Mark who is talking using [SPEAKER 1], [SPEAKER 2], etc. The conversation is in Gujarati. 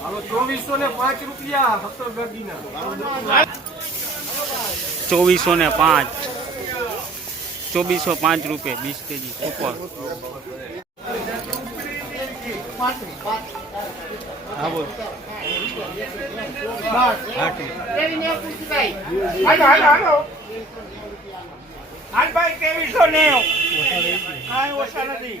[SPEAKER 1] ચોવીસો
[SPEAKER 2] ને પાંચ ચોવીસો પાંચ રૂપિયા બીસ કેજી ઉપર
[SPEAKER 1] ભાઈ ને ઓછા નથી